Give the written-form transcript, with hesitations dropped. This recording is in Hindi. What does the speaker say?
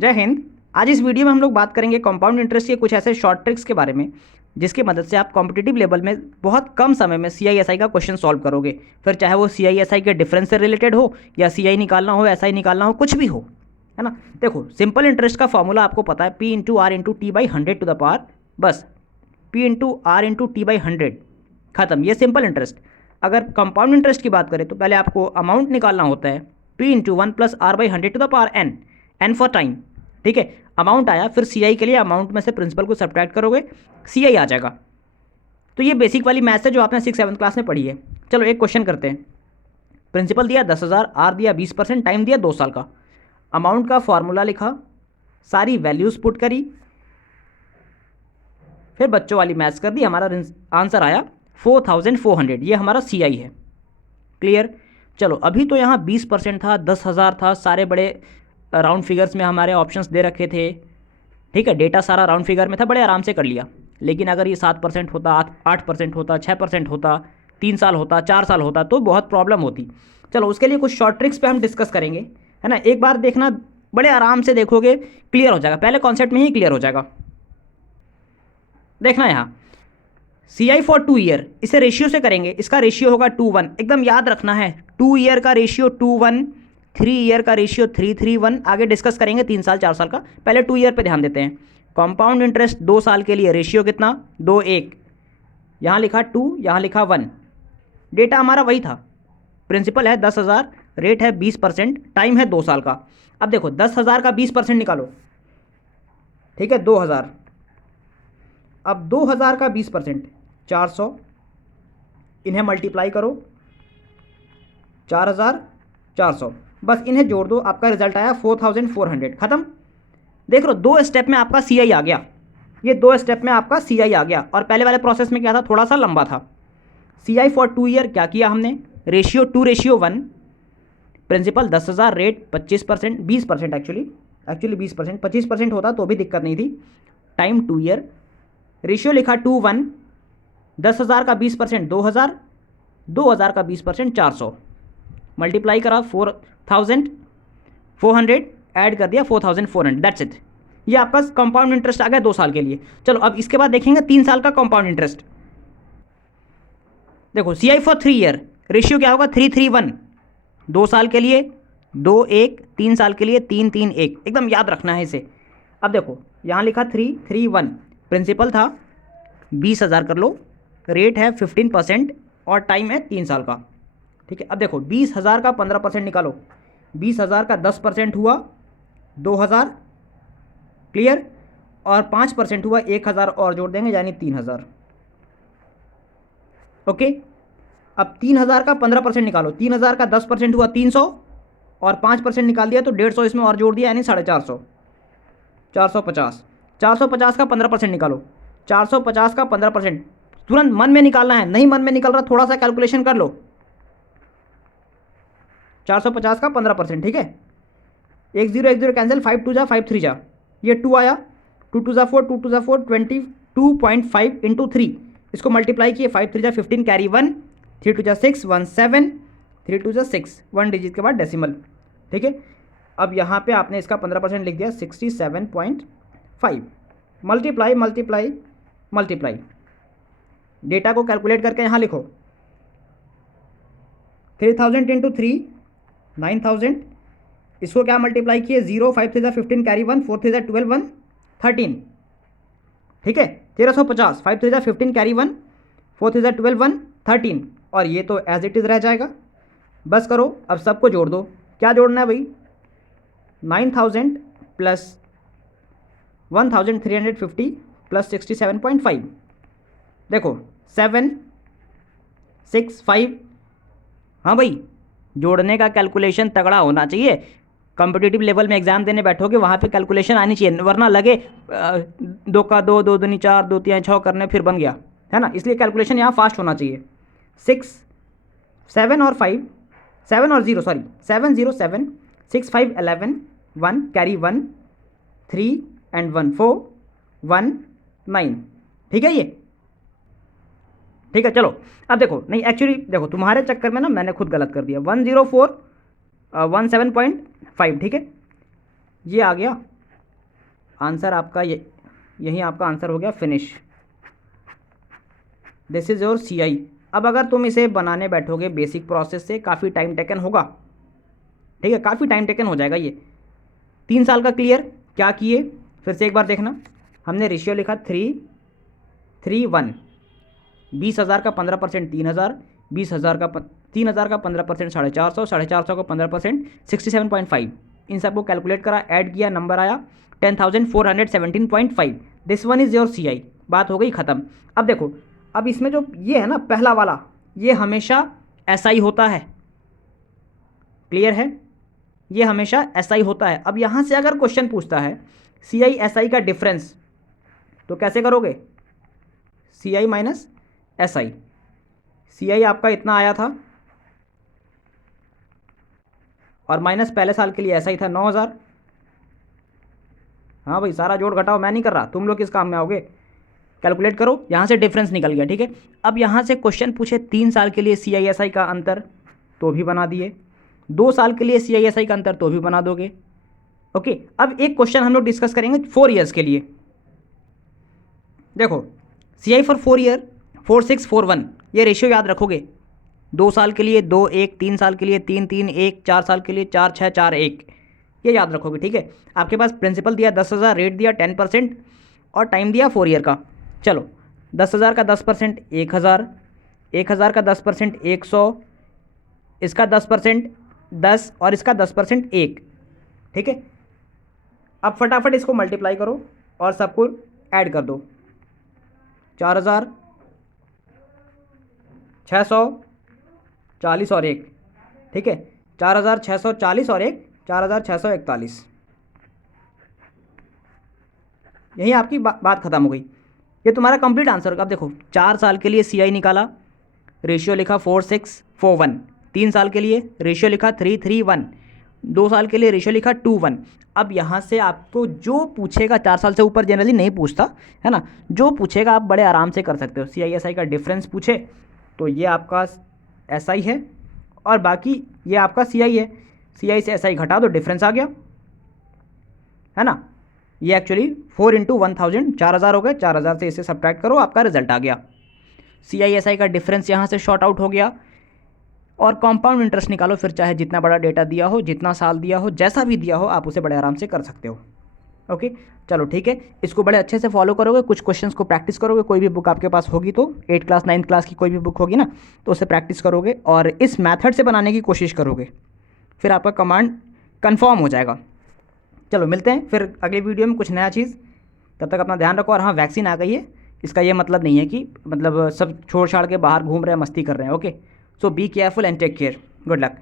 जय हिंद। आज इस वीडियो में हम लोग बात करेंगे कंपाउंड इंटरेस्ट के कुछ ऐसे शॉर्ट ट्रिक्स के बारे में जिसकी मदद से आप कॉम्पिटिटिव लेवल में बहुत कम समय में सीआईएसआई का क्वेश्चन सॉल्व करोगे। फिर चाहे वो सीआईएसआई के डिफरेंस से रिलेटेड हो या सीआई निकालना हो, एसआई निकालना हो, कुछ भी हो, है ना। देखो, सिंपल इंटरेस्ट का फॉर्मूला आपको पता है, P into R into T by 100 to the power, बस P into R into T by 100, खत्म। ये सिंपल इंटरेस्ट। अगर कंपाउंड इंटरेस्ट की बात करें तो पहले आपको अमाउंट निकालना होता है, P into 1 plus R by 100 to the power n, n for time, ठीक है। अमाउंट आया, फिर सीआई के लिए अमाउंट में से प्रिंसिपल को सब्ट्रैक्ट करोगे, सीआई आ जाएगा। तो ये बेसिक वाली मैथ्स है जो आपने 6th-7th क्लास में पढ़ी है। चलो एक क्वेश्चन करते हैं। प्रिंसिपल दिया 10,000, आर दिया 20%, टाइम दिया 2 साल का। अमाउंट का फॉर्मूला लिखा, सारी वैल्यूज पुट करी, फिर बच्चों वाली मैथ्स कर दी, हमारा आंसर आया 4,400। ये हमारा सीआई है। क्लियर। चलो अभी तो यहाँ 20% था, 10,000 था, सारे बड़े राउंड फिगर्स में हमारे ऑप्शंस दे रखे थे, ठीक है। डेटा सारा राउंड फिगर में था, बड़े आराम से कर लिया। लेकिन अगर ये 7% होता, 8% होता, 6% होता, 3 साल होता, 4 साल होता तो बहुत प्रॉब्लम होती। चलो उसके लिए कुछ शॉर्ट ट्रिक्स पे हम डिस्कस करेंगे, है ना। एक बार देखना, बड़े आराम से देखोगे, क्लियर हो जाएगा। पहले कॉन्सेप्ट में ही क्लियर हो जाएगा। देखना यहाँ CI फॉर 2 ईयर, इसे रेशियो से करेंगे। इसका रेशियो होगा 2:1, एकदम याद रखना है। 2 ईयर का रेशियो 2:1, 3 ईयर का रेशियो 3:1। आगे डिस्कस करेंगे 3 साल 4 साल का, पहले 2 ईयर पे ध्यान देते हैं। कंपाउंड इंटरेस्ट 2 साल के लिए रेशियो कितना, 2:1। यहाँ लिखा 2, यहाँ लिखा 1। डेटा हमारा वही था, प्रिंसिपल है 10,000, रेट है 20%, टाइम है 2 साल का। अब देखो 10,000 का 20% निकालो, ठीक है, 2,000। अब 2,000 का 20% 400, इन्हें मल्टीप्लाई करो, 4,400, बस इन्हें जोड़ दो, आपका रिजल्ट आया 4,400। खत्म। देख लो 2 स्टेप में आपका सीआई आ गया। ये 2 स्टेप में आपका सीआई आ गया। और पहले वाले प्रोसेस में क्या था, थोड़ा सा लंबा था। सीआई फॉर 2 ईयर क्या किया हमने, रेशियो 2:1, प्रिंसिपल 10,000, रेट 25%, 20% एक्चुअली 20%, 25% होता तो भी दिक्कत नहीं थी। टाइम 2 ईयर, रेशियो लिखा 2:1, 10,000 का 20% 2,000, 2,000 का 20% 400, मल्टीप्लाई करा 4,400, ऐड कर दिया 4,400, दैट्स इट। ये आपका कंपाउंड इंटरेस्ट आ गया 2 साल के लिए। चलो अब इसके बाद देखेंगे 3 साल का कंपाउंड इंटरेस्ट। देखो सीआई फॉर 3 ईयर, रेशियो क्या होगा, 3:1, 2 साल के लिए 2:1, 3 साल के लिए 3:1, एकदम याद रखना है इसे। अब देखो यहाँ लिखा 3:1, प्रिंसिपल था 20,000 कर लो, रेट है 15% और टाइम है 3 साल का, ठीक है। अब देखो 20,000 का 15% निकालो, 20,000 का 10% हुआ 2,000, क्लियर। और 5% हुआ 1,000 और जोड़ देंगे यानी 3,000, ओके। अब 3,000 का 15% निकालो, 3,000 का 10% हुआ 300 और 5% निकाल दिया तो 150 इसमें और जोड़ दिया यानी 450, 450। 450 का 15% निकालो, 450 का 15%, तुरंत मन में निकालना है, नहीं मन में निकल रहा थोड़ा सा कैलकुलेशन कर लो। 450 का 15%, ठीक है। 1 0 1 0 कैंसिल, 5 2 जा 5 3 जा, ये 2 आया, 2 2 जा 4, 2 2 जा 4, 22.5 इंटू 3, इसको मल्टीप्लाई किए, 5 3 जा 15, कैरी 1, 3 2 जा 6, 1 7, 3 2 जा 6, 1 डिजिट के बाद डेसिमल, ठीक है। अब यहाँ पे आपने इसका 15% लिख दिया, 67.5, मल्टीप्लाई मल्टीप्लाई मल्टीप्लाई, डेटा को कैलकुलेट करके यहाँ लिखो, 3,000 इंटू 3 9,000, इसको क्या मल्टीप्लाई किए, 0, 5 3 जा 15, कैरी 1, 4 3 जा 12, 1 13, ठीक है। 1,350, 5 3 जा 15, कैरी 1, 4 3 जा 12, 1 13, और ये तो एज इट इज़ रह जाएगा। बस करो, अब सबको जोड़ दो। क्या जोड़ना है भाई, 9,000 प्लस 1,350 प्लस 67.5, देखो 7 6 5, हाँ भाई, जोड़ने का कैलकुलेशन तगड़ा होना चाहिए। कॉम्पिटिटिव लेवल में एग्जाम देने बैठोगे वहाँ पे कैलकुलेशन आनी चाहिए, वरना लगे 2 का 2, 2 दूनी 4, 2 3 6 करने फिर बन गया, है ना। इसलिए कैलकुलेशन यहाँ फास्ट होना चाहिए। 6 7 और 5, 7 और 0 सॉरी, 7 0 7, 6 5 11, 1 कैरी 1, 3 एंड 1 4, 1 9, ठीक है। ये ठीक है। चलो अब देखो, नहीं एक्चुअली देखो तुम्हारे चक्कर में ना मैंने खुद गलत कर दिया, 104 17.5, ठीक है, ये आ गया आंसर आपका यही आपका आंसर हो गया finish. This is your CI। अब अगर तुम इसे बनाने बैठोगे बेसिक प्रोसेस से, काफ़ी टाइम टेकन होगा, ठीक है, काफ़ी टाइम टेकन हो जाएगा ये। 3 साल का क्लियर क्या किए, फिर से एक बार देखना। हमने रेशियो लिखा 3:1, 20,000 का 15% 3,000, 20,000 का 3,000 का 15% 450, 450 का 15% 67.5। इन सबको कैलकुलेट करा, ऐड किया, नंबर आया 10,417.5। This one is your CI। बात हो गई ख़त्म। अब देखो, अब इसमें जो ये है ना पहला वाला, ये हमेशा SI होता है, क्लियर है, ये हमेशा SI होता है। अब यहाँ से अगर क्वेश्चन पूछता है CI SI का डिफरेंस, तो कैसे करोगे? CI minus SI। CI आपका इतना आया था और माइनस पहले साल के लिए SI था 9,000। हाँ भाई, सारा जोड़ घटाओ, मैं नहीं कर रहा, तुम लोग किस काम में आओगे? कैलकुलेट करो, यहाँ से डिफरेंस निकल गया, ठीक है। अब यहाँ से क्वेश्चन पूछे 3 साल के लिए CI SI का अंतर, तो भी बना दिए। 2 साल के लिए CI SI का अंतर, तो भी बना दोगे। ओके, अब एक क्वेश्चन हम लोग डिस्कस करेंगे 4 ईयर्स के लिए। देखो, CI फॉर 4 ईयर 4,641, ये रेशियो याद रखोगे। 2 साल के लिए 2:1, 3 साल के लिए 3:3:1, 4 साल के लिए 4:6:4:1, ये याद रखोगे, ठीक है। आपके पास प्रिंसिपल दिया 10,000, रेट दिया 10% और टाइम दिया 4 ईयर का। चलो, 10,000 का 10% 1,000, 1,000 का 10% 100, इसका 10% 10 और इसका 10% 1, ठीक है। अब फटाफट इसको मल्टीप्लाई करो और सबको ऐड कर दो। 4,000, 640 और 1, ठीक है। 4,640 और 1, 4,641। यही आपकी बात खत्म हो गई। ये तुम्हारा कंप्लीट आंसर होगा। अब देखो, 4 साल के लिए CI निकाला, रेशियो लिखा 4,641। 3 साल के लिए रेशियो लिखा 3:3:1। 2 साल के लिए रेशियो लिखा 2:1। अब यहाँ से आपको जो पूछेगा, 4 साल से ऊपर जनरली नहीं पूछता है ना, जो पूछेगा आप बड़े आराम से कर सकते हो। CI SI का डिफरेंस पूछे तो ये आपका SI है और बाकी ये आपका CI है। CI से SI घटा दो, डिफरेंस आ गया, है ना। ये एक्चुअली 4 × 1,000 4,000 हो गए, 4,000 से इसे सब्ट्रैक्ट करो, आपका रिजल्ट आ गया। CI SI का डिफरेंस यहाँ से शॉर्ट आउट हो गया। और कंपाउंड इंटरेस्ट निकालो, फिर चाहे जितना बड़ा डेटा दिया हो, जितना साल दिया हो, जैसा भी दिया हो, आप उसे बड़े आराम से कर सकते हो। ओके, चलो ठीक है, इसको बड़े अच्छे से फॉलो करोगे, कुछ क्वेश्चंस को प्रैक्टिस करोगे। कोई भी बुक आपके पास होगी तो 8th क्लास 9th क्लास की कोई भी बुक होगी ना, तो उसे प्रैक्टिस करोगे और इस मैथड से बनाने की कोशिश करोगे, फिर आपका कमांड कन्फर्म हो जाएगा। चलो मिलते हैं फिर अगले वीडियो में कुछ नया चीज़। तब तक अपना ध्यान रखो। और हाँ, वैक्सीन आ गई है, इसका ये मतलब नहीं है कि मतलब सब छोड़ छाड़ के बाहर घूम रहे हैं, मस्ती कर रहे हैं। Okay, so be careful and take care. Good luck.